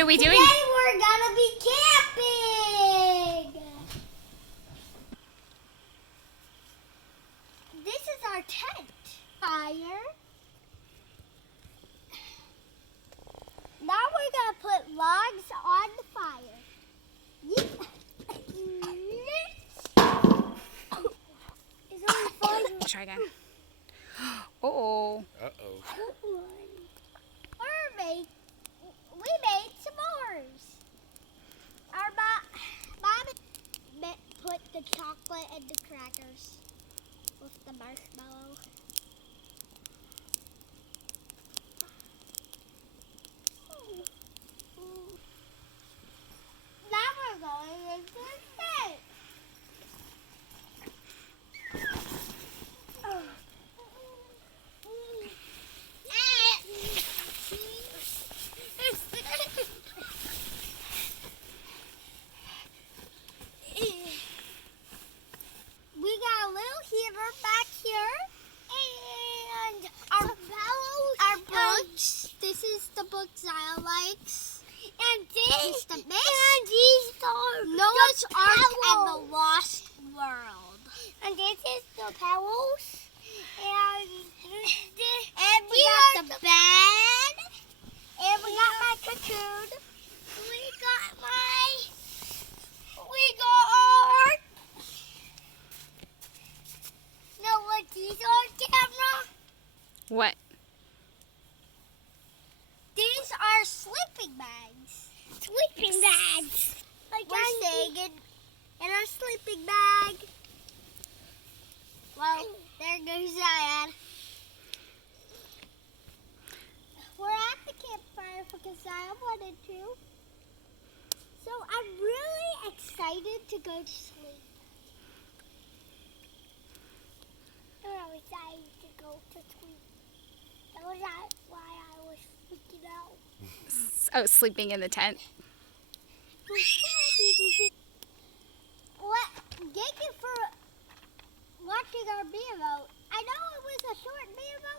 What are we doing? Today we're gonna be camping. This is our tent. Fire. Now we're gonna put logs on the fire. It's only fire. Try again. Uh-oh. Uh-oh. We made s'mores. Our mom put the chocolate and the crackers with the marshmallow. Now we're going into the tent. We got a little heater back here, and our books. This is the book Zion likes, and this is the mist. And these are Noah's Ark and the Lost World. And this is the pebbles, and we got the bed, and we got my cocoon. We got our. Know what these are, camera? What? These are sleeping bags. Sleeping bags. Like we're staying in our sleeping bag. Well, there goes Zion. We're at the campfire because Zion wanted to. So I'm really excited to go to sleep. I'm excited to go to sleep. That was why I was freaking out. Oh, sleeping in the tent. Thank you for watching our video. I know it was a short video,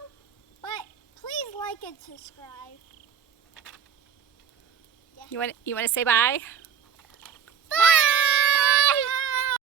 but please like and subscribe. You want to say bye?